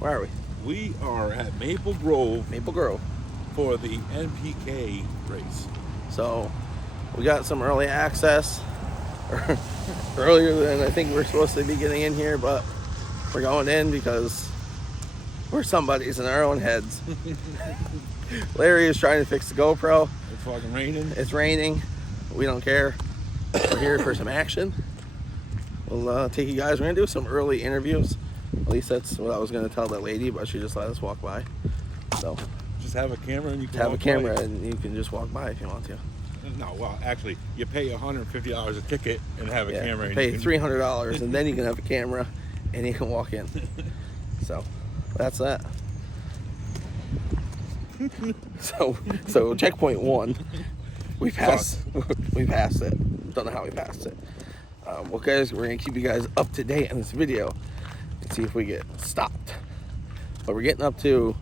Where are we? We are at Maple Grove. Maple Grove. For the NPK race. So we got some early access earlier than I think we're supposed to be getting in here, but we're going in because we're somebody's in our own heads. Larry is trying to fix the GoPro. It's fucking raining. It's raining. We don't care. We're here for some action. We'll take you guys. We're gonna do some early interviews. At least that's what I was gonna tell that lady, but she just let us walk by. So just have a camera and you can have a walk camera by. and you can just walk by if you want to. No, well, actually, you pay $150 a ticket and have a camera. You and pay you can... $300 and then you can have a camera and you can walk in. So that's that. So checkpoint 1, we passed it. Don't know how we passed it. Well, guys, we're gonna keep you guys up to date on this video and see if we get stopped. But we're getting up to,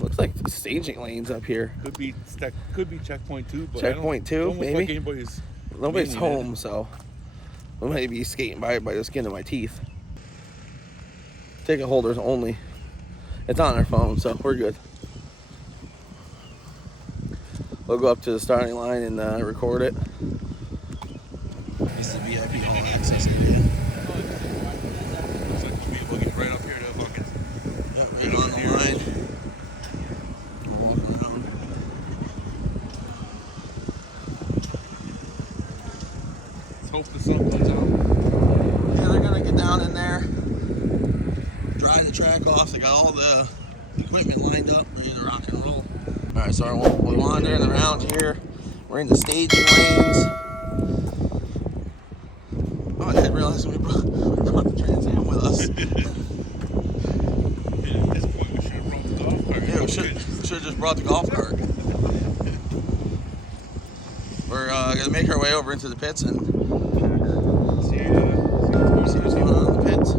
looks like the staging lanes up here. Could be checkpoint 2, but checkpoint 2, maybe. Like nobody's home, so we might be skating by the skin of my teeth. Ticket holders only. It's on our phone, so we're good. We'll go up to the starting line and record it. This is the VIP all access area. We'll get right up here to fucking. Yep, right on the line. We're walking around. Let's hope the sun comes out. Yeah, they're gonna get down in there, dry the track off. They got all the equipment lined up, ready to rock and roll. All right, so we're wandering around here. We're in the staging lanes. Oh, I didn't realize we brought the Trans Am with us. Yeah, at this point, we should have brought the golf cart. Yeah, we should have just brought the golf cart. We're gonna make our way over into the pits and see what's going on in the pits.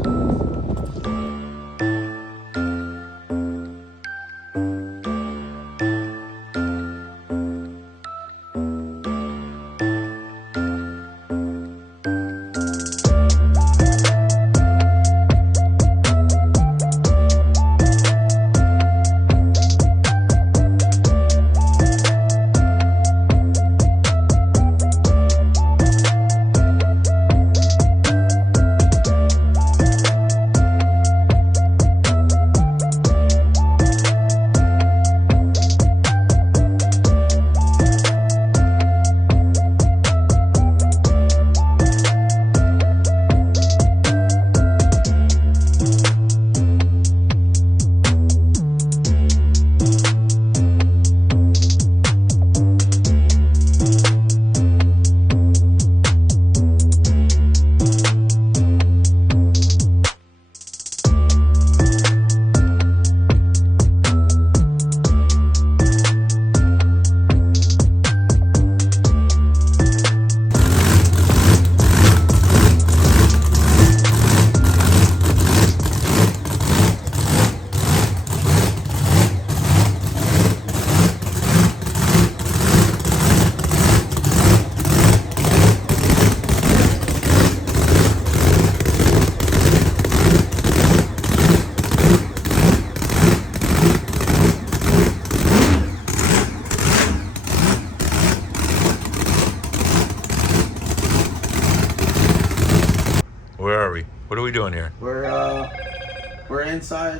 What are we doing here? We're inside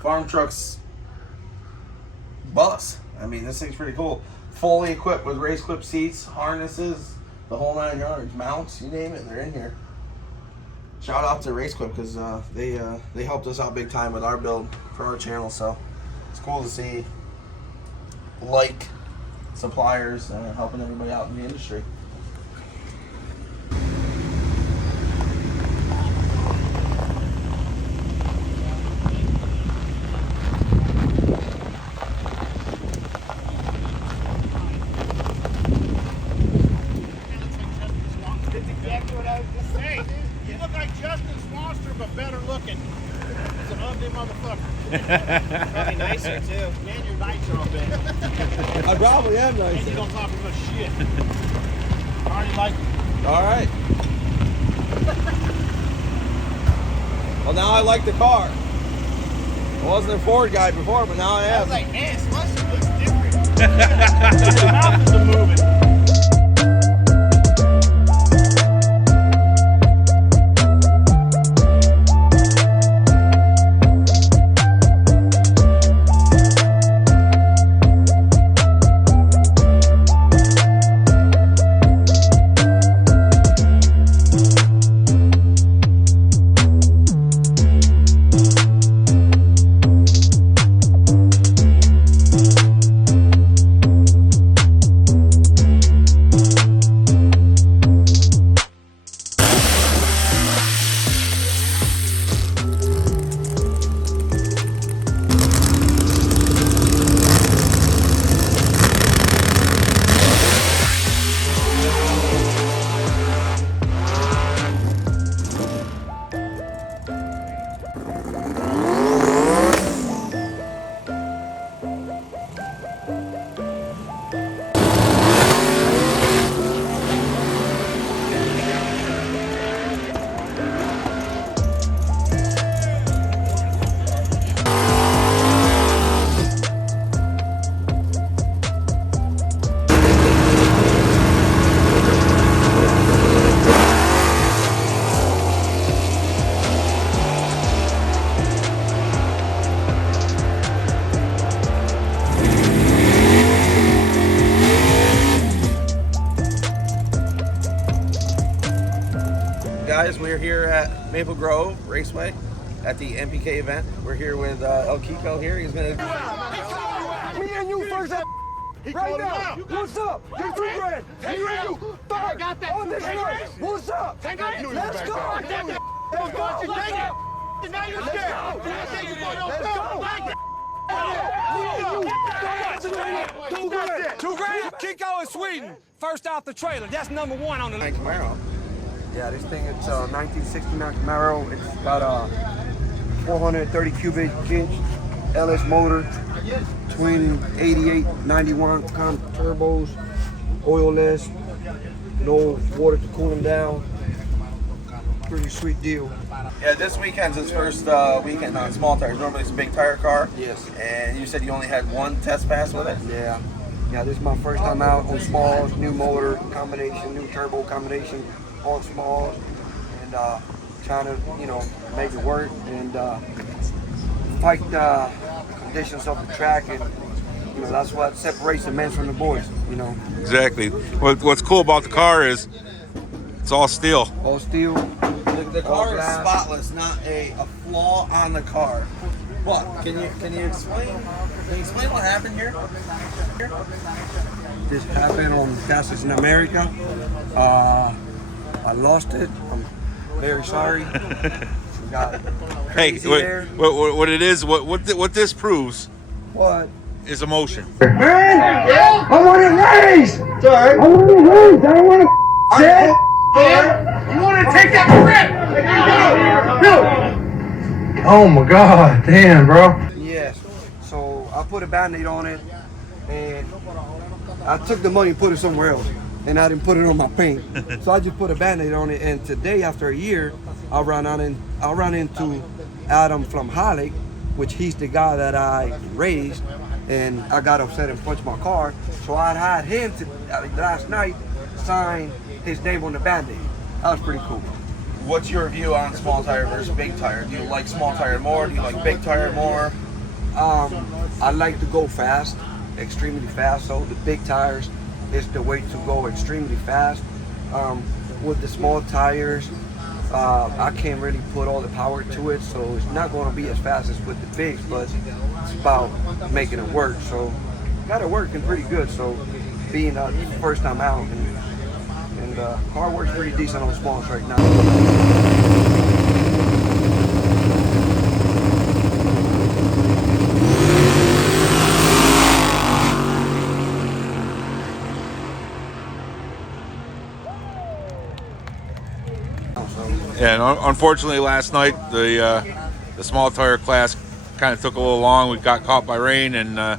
Farm Truck's bus. I mean, this thing's pretty cool. Fully equipped with race clip seats, harnesses, the whole 9 yards, mounts, you name it, they're in here. Shout out to Race Clip because they helped us out big time with our build for our channel. So it's cool to see like suppliers helping everybody out in the industry. Probably nicer too. Man, you're nicer on Ben. I probably am And nice. you don't talk as much shit. I already like it. All right. Well, now I like the car. I wasn't a Ford guy before, but now I I am. was like, man, this Mustang looks different. The mouth isn't moving. Guys, we're here at Maple Grove Raceway at the NPK event. We're here with Kiko here. He's gonna. Me and you first right now. What's up? Get $2 grand. Me and you third on this race. What's up? Let's go. Let's go. Let's go. $2 grand. Kiko in Sweden. First off the trailer. That's number one on the list. Camaro. Yeah, this thing, it's a 1969 Camaro. It's got a 430 cubic inch LS motor, twin 88, 91 kind of turbos, oilless, no water to cool them down. Pretty sweet deal. Yeah, this weekend's his first weekend on small tires. Normally it's a big tire car. Yes. And you said you only had one test pass with it? Yeah. Yeah, this is my first time out on smalls, new motor combination, new turbo combination on smalls, and trying to, make it work and fight the conditions of the track, and that's what separates the men from the boys. Exactly. What's cool about the car is it's all steel. All steel. The all car is glass. spotless, not a flaw on the car. But can you explain what happened here? This happened on Fastest in America. I lost it. I'm very sorry. Got Hey, crazy there. what it is, what this proves What? is emotion. I want to race! Sorry. I want to race! I don't want to sit! You want to take that grip? Oh my god, damn, bro. Yes. So I put a band-aid on it, and I took the money and put it somewhere else, and I didn't put it on my paint. So I just put a band-aid on it, and today, after a year, I ran into Adam from Hollick, which he's the guy that I raised, and I got upset and punched my car. So I had him last night sign his name on the band-aid. That was pretty cool. What's your view on small tire versus big tire? Do you like small tire more? Do you like big tire more? I like to go fast, extremely fast. So the big tires is the way to go, extremely fast. With the small tires, I can't really put all the power to it, so it's not going to be as fast as with the bigs, but it's about making it work. So got it working pretty good. So being first time out, and car works pretty decent on smalls right now. Yeah, and unfortunately last night the small tire class kind of took a little long. We got caught by rain, and Now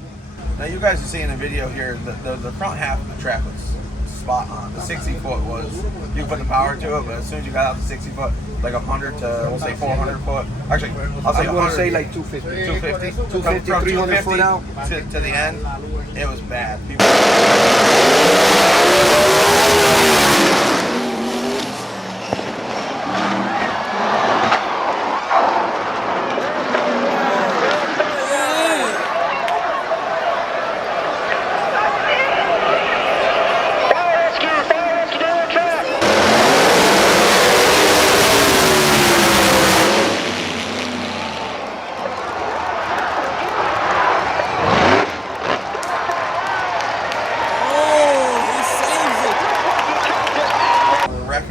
you guys are seeing a video here. The front half of the track was spot on. The 60-foot was, you put the power to it, but as soon as you got out to 60-foot, like 100 to, we'll say 400 foot. Actually, I'll say I'm 100. gonna say like 250. 250? 250, From 300 foot out. to the end, it was bad. People,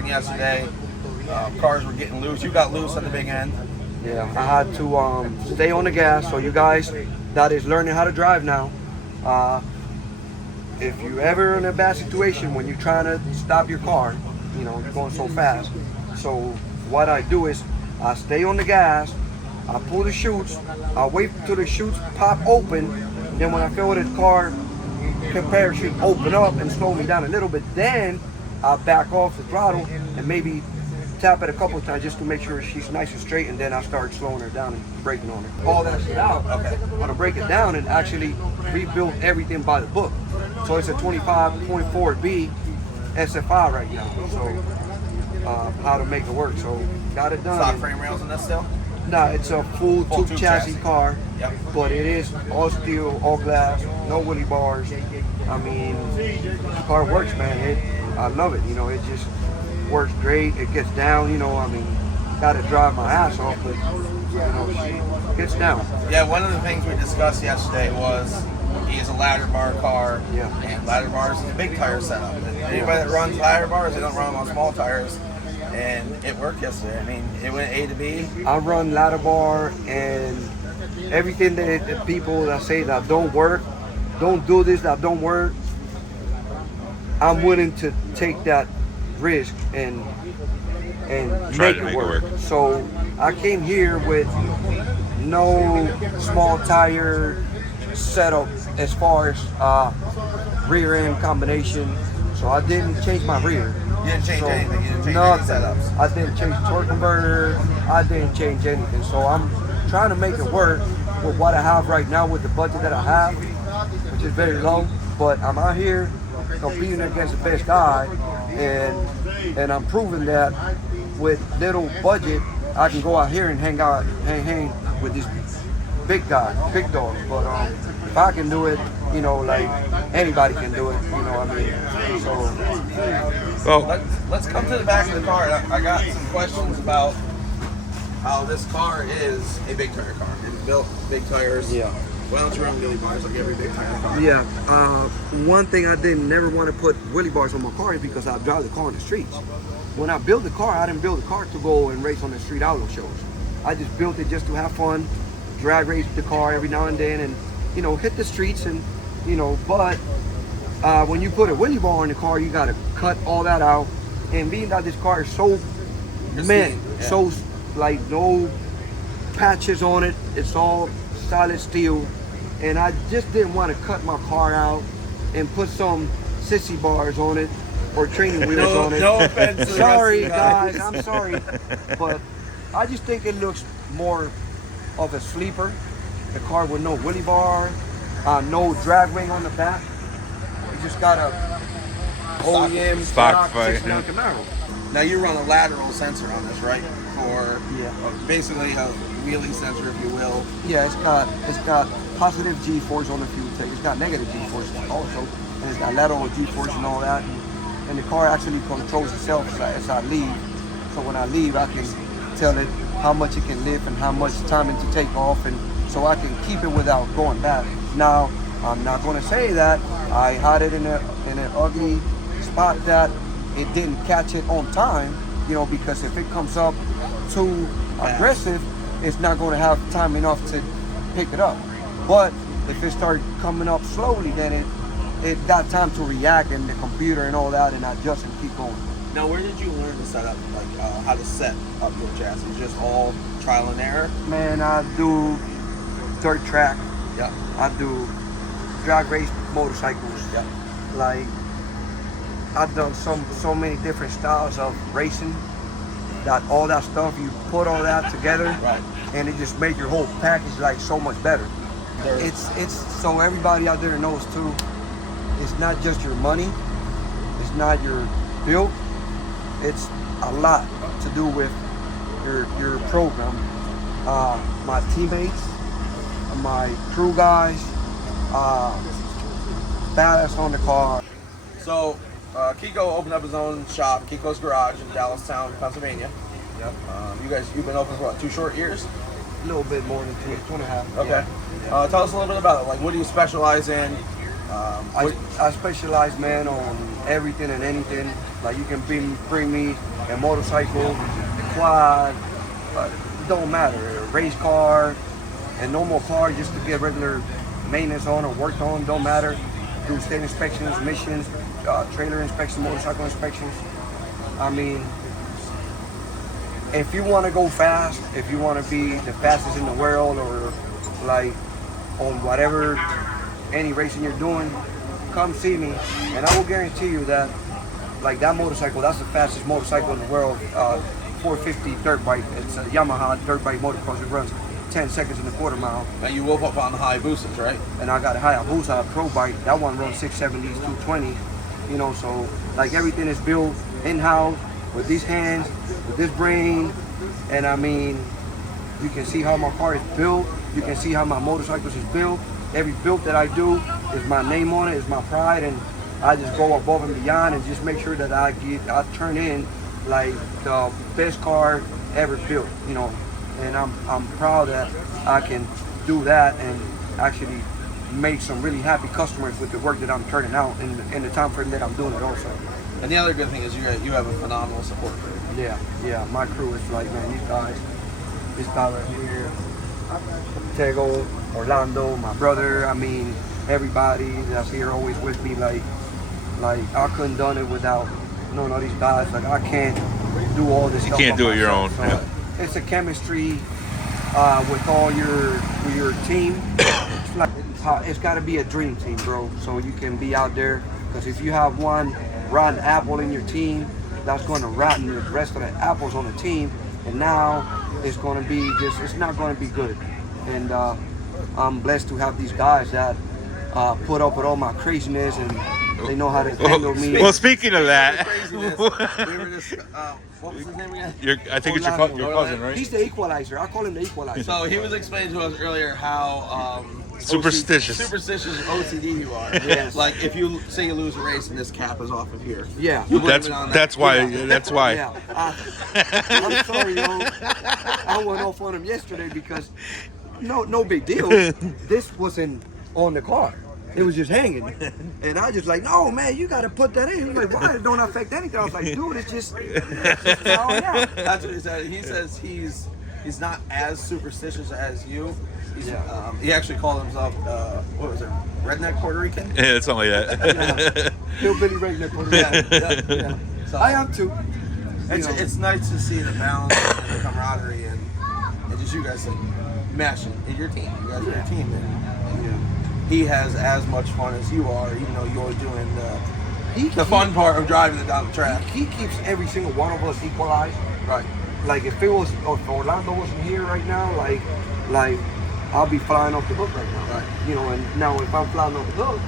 yesterday, cars were getting loose. You got loose on the big end. Yeah, I had to stay on the gas. So you guys that is learning how to drive now, if you ever in a bad situation when you're trying to stop your car, you know, you're going so fast. So what I do is I stay on the gas, I pull the chutes, I wait till the chutes pop open, then when I feel the car compare should open up and slow me down a little bit, then I back off the throttle and maybe tap it a couple of times just to make sure she's nice and straight, and then I start slowing her down and braking on her. All that shit out. Okay. I'm gonna break it down and actually rebuild everything by the book. So it's a 25.4B SFI right now. So how to make it work. So got it done. Stock frame rails in this still? No, it's a full tube chassis car, Yep. but it is all steel, all glass, no wheelie bars. I mean, the car works, man. I love it. You know, it just works great. It gets down. You know, I mean, got to drive my ass off, but you know, she gets down. Yeah, one of the things we discussed yesterday was he is a ladder bar car, Yeah. and ladder bars is a big tire setup. And anybody that runs ladder bars, they don't run them on small tires, and it worked yesterday. I mean, it went A to B. I run ladder bar, and everything that people that say that don't work, don't do this, that don't work, I'm willing to take that risk and Try make to it make it work. work. So I came here with no small tire setup as far as rear end combination. So I didn't change my rear. You didn't change anything. You didn't change Nothing. any setups. I didn't change the torque converter. I didn't change anything. So I'm trying to make it work with what I have right now with the budget that I have, which is very low. But I'm out here competing against the best guy, and I'm proving that with little budget, I can go out here and hang with these big guys, big dogs. But if I can do it, you know, like anybody can do it. You know what I mean? So. well, Let's come to the back of the car. I got some questions about how this car is a big tire car. It's built big tires. Yeah. Why don't you run wheelie bars like every big tire car? Yeah, one thing I didn't never want to put wheelie bars on my car is because I drive the car on the streets. When I built the car, I didn't build the car to go and race on the street outlaw shows. I just built it just to have fun, drag race the car every now and then, and you know, hit the streets and you know. But when you put a wheelie bar in the car, you gotta cut all that out. And being that this car is so mint, yeah. so like no patches on it, it's all solid steel. And I just didn't want to cut my car out and put some sissy bars on it or training wheels on it. No offense to the Sorry, rest of you guys, I'm sorry. But I just think it looks more of a sleeper. The car with no wheelie bar, no drag ring on the back. You just got a OEM Stock stock fight, 69 Camaro. Now you run a lateral sensor on this, right? For Yeah. basically a wheelie sensor, if you will. Yeah, it's got positive G-force on the fuel tank. It's got negative G-force also, and it's got lateral G-force and all that. And the car actually controls itself as I leave. So when I leave, I can tell it how much it can lift and how much time it to take off, and so I can keep it without going back. Now, I'm not going to say that I had it in an ugly spot that it didn't catch it on time, you know, because if it comes up too aggressive, it's not going to have time enough to pick it up. But if it started coming up slowly, then it got time to react, and the computer and all that, and adjust and keep going. Now, where did you learn to set up, like how to set up your chassis? Just all trial and error? Man, I do dirt track. Yeah. I do drag race motorcycles. Yeah. Like I've done so many different styles of racing. That all that stuff, you put all that together, Right. and it just makes your whole package like so much better. It's so everybody out there knows too. It's not just your money. It's not your build. It's a lot to do with your program. My teammates, my crew guys, badass on the car. So, Kiko opened up his own shop, Kiko's Garage in Dallastown, Pennsylvania. Yep. You've been open for what, 2 short years? A little bit more than 2.5. Okay. Yeah. Tell us a little bit about it. Like, what do you specialize in? I specialize, man, on everything and anything. Like you can bring me a motorcycle, a quad, it don't matter, a race car, a normal car just to get regular maintenance on or worked on, don't matter. Do state inspections, missions, trailer inspections, motorcycle inspections. I mean, if you want to go fast, if you want to be the fastest in the world or like on whatever, any racing you're doing, come see me and I will guarantee you that like that motorcycle, that's the fastest motorcycle in the world, 450 dirt bike. It's a Yamaha dirt bike motocross. It runs 10 seconds in the quarter mile. Now, you whoop up on the Hayabusas, right? And I got a Hayabusa pro bike. That one runs 670s, 220. You know, so like everything is built in-house with these hands, with this brain. And I mean, you can see how my car is built. You can see how my motorcycles is built. Every build that I do is my name on it, is my pride, and I just go above and beyond and just make sure that I turn in like the best car ever built, you know. And I'm proud that I can do that and actually make some really happy customers with the work that I'm turning out in the time frame that I'm doing it also. And the other good thing is you have a phenomenal support crew. Yeah, my crew is like, man, this guy right here, Tego, Orlando, my brother, I mean, everybody that's here always with me, like I couldn't done it without none of these guys. Like I can't do all this stuff. You can't do it your myself. own. So Yeah. it's a chemistry with all your team. It's like it's got to be a dream team, bro. So you can be out there, because if you have one rotten apple in your team, that's going to rotten the rest of the apples on the team, and now it's going to be it's not going to be good. And I'm blessed to have these guys that put up with all my craziness and they know how to handle me. Well, speaking of that, Craziness. We were just, what was his name again? I think it's your cousin, right? He's the equalizer. I call him the equalizer. So he was explaining to us earlier how Superstitious. Superstitious OCD you are. Yes. Like if you say you lose a race and this cap is off of here. Yeah. You blame it on that. That's why. That's why. Yeah. I'm sorry, yo. I went off on him yesterday because no big deal. This wasn't on the car. It was just hanging. And I just like, no, man, you got to put that in. He was like, why? It don't affect anything. I was like, dude, it's just how it out. That's what he said. He says he's not as superstitious as you. He actually called himself, what was it, redneck Puerto Rican? Yeah, something like that. Hillbilly redneck Puerto Rican. Yeah. So, I am too. It's nice to see the balance and the camaraderie and just you guys like mashing in your team. You guys are a team. And he has as much fun as you are, even though you're doing the fun part of driving it down the track. He keeps every single one of us equalized. Right. Like if Orlando wasn't here right now, like I'll be flying off the hook right now. Right. You know, and now if I'm flying off the hook,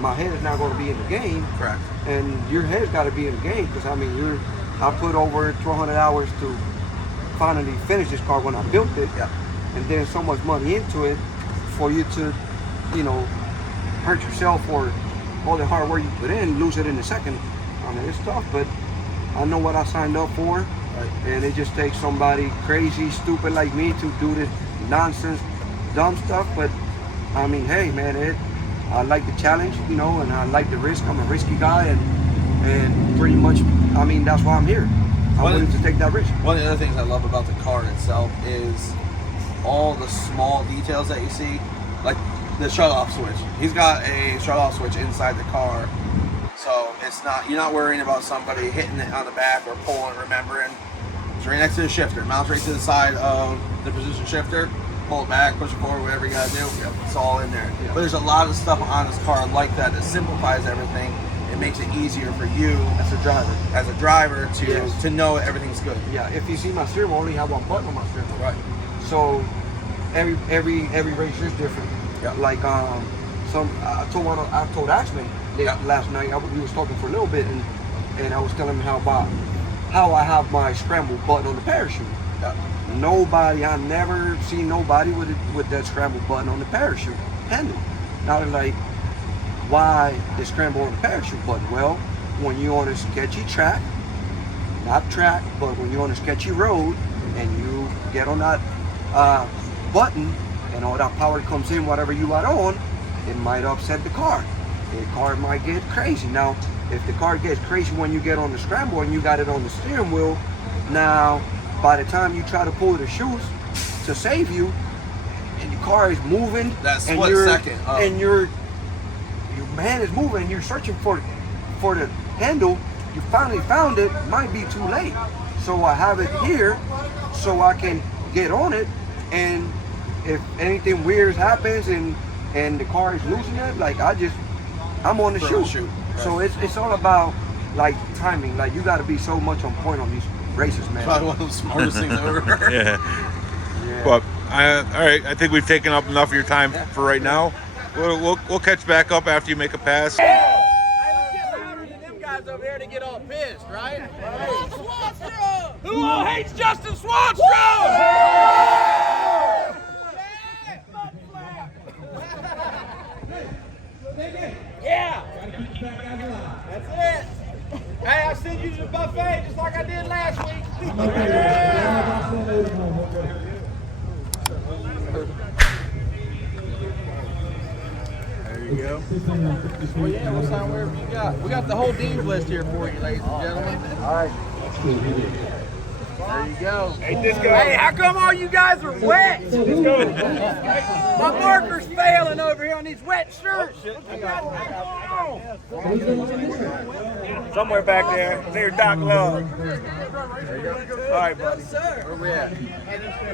my head is not going to be in the game. Correct. And your head's got to be in the game, because I mean, I put over 1,200 hours to finally finish this car when I built it. Yeah. And then so much money into it for you to, hurt yourself for all the hard work you put in, lose it in a second. I mean, it's tough, but I know what I signed up for. Right. And it just takes somebody crazy, stupid like me to do this nonsense, dumb stuff. But I mean, hey, man, I like the challenge, and I like the risk. I'm a risky guy, and pretty much, I mean, that's why I'm here. I'm willing to take that risk. One of the other things I love about the car itself is all the small details that you see, like the shut-off switch. He's got a shut-off switch inside the car, so you're not worrying about somebody hitting it on the back or pulling, remembering. It's right next to the shifter. Mounts right to the side of the position shifter. pull it back, push it forward, whatever you gotta do. Yep, it's all in there. But there's a lot of stuff on this car like that simplifies everything. It makes it easier for you As a driver to know everything's good. Yeah, if you see my steering wheel, I only have one button on my steering wheel. Right. So every race is different. Yeah. Like I told Axman last night. We was talking for a little bit, and I was telling him how I have my scramble button on the parachute. Yeah. I've never seen nobody with that scramble button on the parachute handle. Now they're like, why the scramble on the parachute button? Well, when you're on a sketchy track, not track, but when you're on a sketchy road and you get on that button and all that power comes in, whatever you got on, it might upset the car. The car might get crazy. Now, if the car gets crazy when you get on the scramble and you got it on the steering wheel, now by the time you try to pull the shoes to save you, and the car is moving, That split second. And your hand is moving, and you're searching for the handle, you finally found it, might be too late. So I have it here so I can get on it, and if anything weird happens and the car is losing it, like I'm on the shoot. Right. So it's all about like timing. Like you got to be so much on point on these races, man. Probably one of the smartest things I've ever heard. Yeah. Well, all right. I think we've taken up enough of your time for right now. We'll catch back up after you make a pass. Hey, let's get louder than them guys over there to get all pissed, right? Who all hates Justin Swanstrom? Yeah. That's it. Hey, I sent you to the buffet just like I did last week. There you go. Well, yeah, we'll sign wherever you got. We got the whole Dean's list here for you, ladies and gentlemen. All right. There you go. Hey, Disco. Hey, how come all you guys are wet? My marker's failing over here on these wet shirts. Somewhere back there, near Doc Love. All right, buddy. Where we at?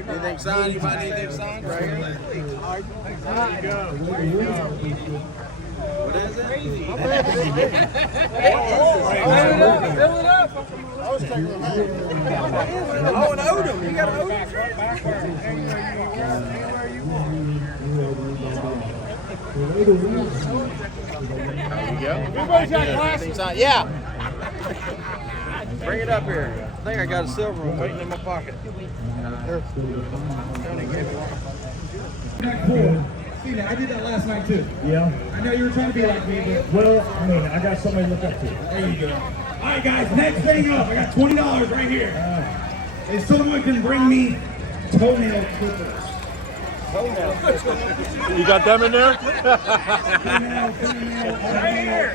Anything signed? You might need anything signed? Right here. There you go. What is it? Fill it up. I was taking it out. Oh, an Odom. You got an Odom shirt? There you go. Everybody's got glasses. Yeah. Bring it up here. I think I got a silver one waiting in my pocket. See that? I did that last night too. Yeah. I know you were trying to be like me, but well, I mean, I got somebody to look up to. There you go. All right, guys. Next thing up, I got $20 right here. If someone can bring me toenail clippers. You got them in there? Toenail, right here.